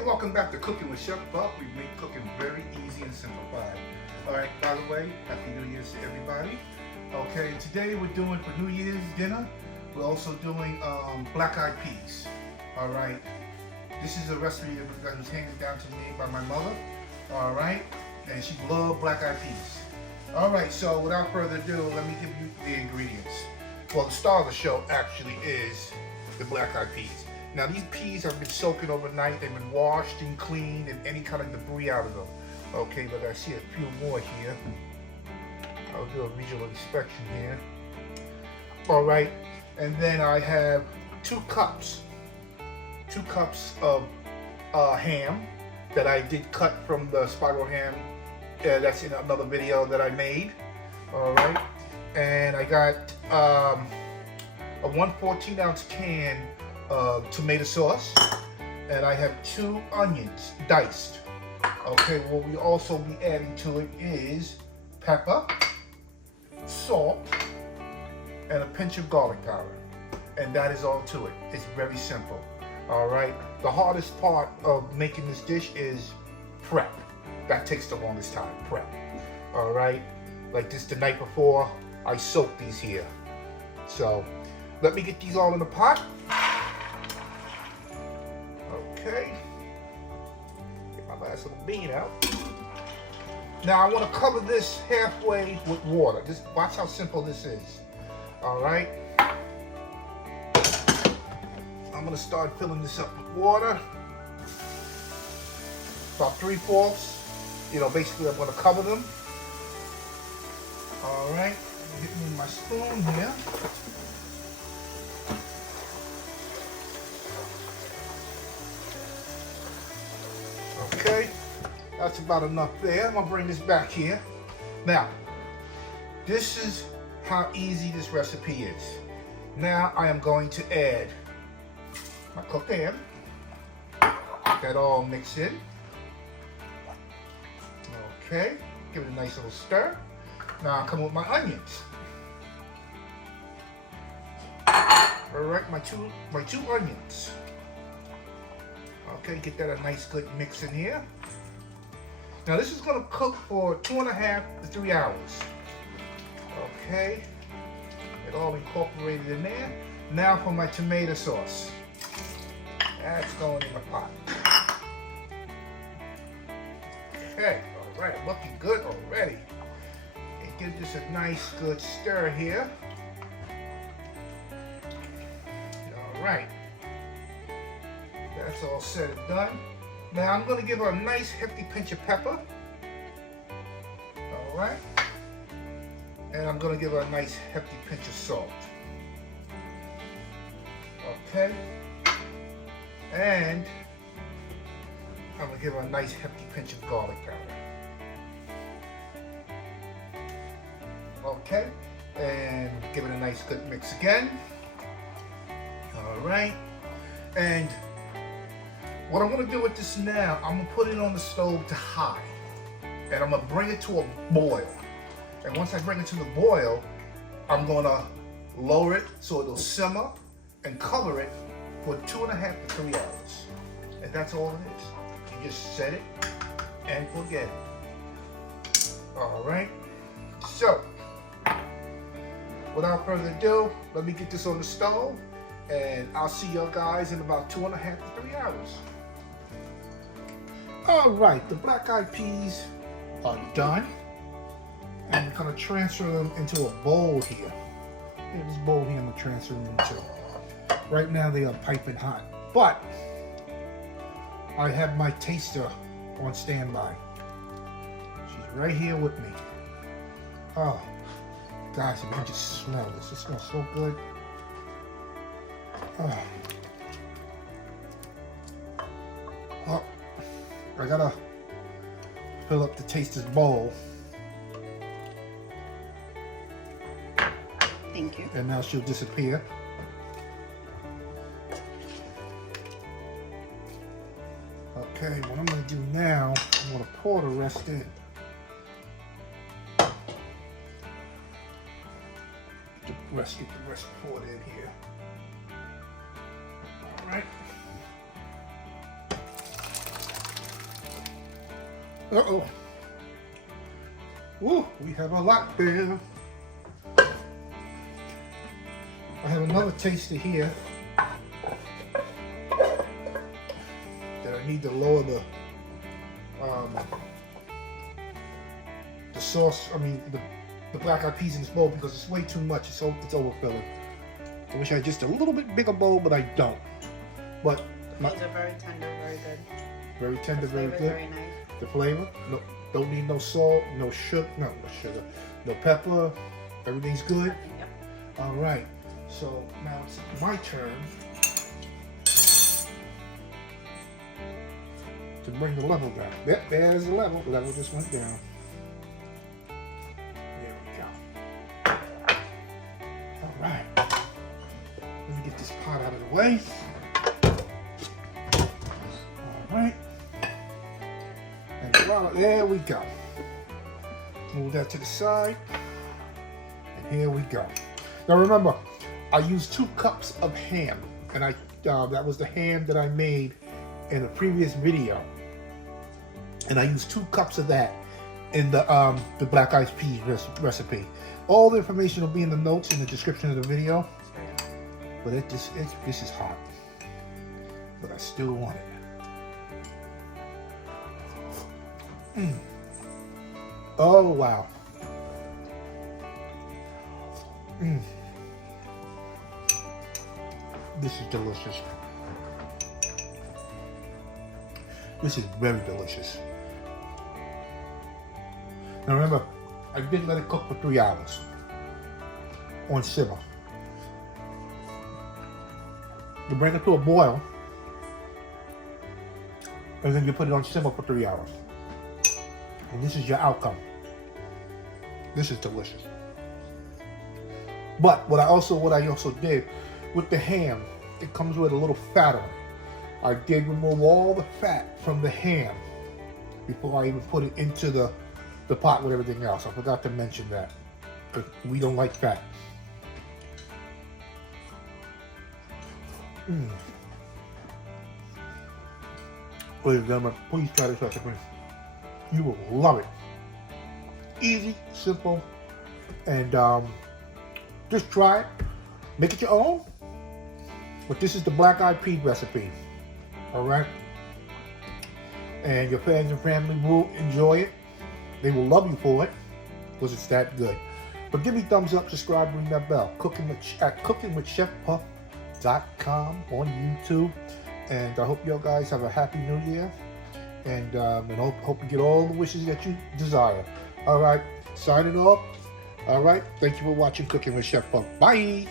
Hey, welcome back to Cooking with Chef Buck. We make cooking very easy and simplified. Alright, by the way, Happy New Year's to everybody. Okay, today we're doing for New Year's dinner, we're also doing black-eyed peas. Alright, this is a recipe that was handed down to me by my mother. Alright, and she loved black-eyed peas. Alright, so without further ado, let me give you the ingredients. Well, the star of the show actually is the black-eyed peas. Now these peas have been soaking overnight, they've been washed and cleaned and any kind of debris out of them. Okay, but I see a few more here. I'll do a visual inspection here. Alright, and then I have 2 cups of ham that I did cut from the spiral ham. That's in another video that I made. Alright, and I got a 1/14-ounce can tomato sauce, and I have 2 onions diced. Okay, what we also be adding to it is pepper, salt, and a pinch of garlic powder, and that is all to it. It's very simple. All right, the hardest part of making this dish is prep. That takes the longest time, prep. All right, like this the night before I soaked these here. So let me get these all in the pot. Okay, get my last little bean out. Now I want to cover this halfway with water. Just watch how simple this is. All right, I'm going to start filling this up with water. About 3/4. You know, basically I'm going to cover them. All right, get me my spoon here. Okay, that's about enough there. I'm gonna bring this back here. Now, this is how easy this recipe is. Now I am going to add my cooked ham. Get that all mixed in. Okay, give it a nice little stir. Now I'll come with my onions. All right, my two onions. Okay, get that a nice good mix in here. Now this is going to cook for 2.5 to 3 hours. Okay, it all incorporated in there. Now for my tomato sauce. That's going in the pot. Okay, all right, looking good already. And give this a nice good stir here. All right. That's all said and done. Now I'm going to give her a nice hefty pinch of pepper. All right. And I'm going to give her a nice hefty pinch of salt. Okay. And I'm going to give her a nice hefty pinch of garlic powder. Okay. And give it a nice good mix again. All right. And what I'm going to do with this now, I'm going to put it on the stove to high. And I'm going to bring it to a boil. And once I bring it to the boil, I'm going to lower it so it'll simmer and cover it for 2.5 to 3 hours. And that's all it is. You just set it and forget it. All right. So, without further ado, let me get this on the stove. And I'll see y'all guys in about 2.5 to 3 hours. All right, the black-eyed peas are done. And I'm gonna transfer them into a bowl here. Here's this bowl here I'm gonna transfer them into. Right now they are piping hot, but I have my taster on standby. She's right here with me. Oh, guys, you can just smell this. It smells so good. Oh. Oh. I gotta fill up the taster's bowl. Thank you. And now she'll disappear. Okay, what I'm gonna do now, I'm gonna pour the rest in. Get the rest poured in here. All right. Uh-oh. Woo, we have a lot there. I have another taster here that I need to lower the sauce, the black eyed peas in this bowl because it's way too much. It's overfilling. I wish I had just a little bit bigger bowl, but I don't. But these are very tender, very good. Very tender, very good. Very nice. The flavor, no, don't need no salt, no sugar, no pepper. Everything's good. Yep. All right. So now it's my turn to bring the level down. Yep, there's the level. The level just went down. There we go. All right. Let me get this pot out of the way. All right. And voila, there we go. Move that to the side. And here we go. Now remember, I used 2 cups of ham, and that was the ham that I made in a previous video. And I used 2 cups of that in the black eyed peas recipe. All the information will be in the notes in the description of the video. But this is hot. But I still want it. Oh wow. This is delicious. This is very delicious. Now remember, I did let it cook for 3 hours on simmer. You bring it to a boil, and then you put it on simmer for 3 hours. And this is your outcome. This is delicious. But what I also did with the ham, it comes with a little fat on it. I did remove all the fat from the ham before I even put it into the pot with everything else. I forgot to mention that, because we don't like fat. Ladies and gentlemen, please try this recipe. You will love it. Easy, simple, and just try it. Make it your own. But this is the black eyed pea recipe. All right? And your friends and family will enjoy it. They will love you for it because it's that good. But give me thumbs up, subscribe, ring that bell. cookingwithchefpuff.com on YouTube. And I hope you guys have a happy new year. And hope you get all the wishes that you desire. All right, signing off. All right, thank you for watching Cooking with Chef Puff. Bye.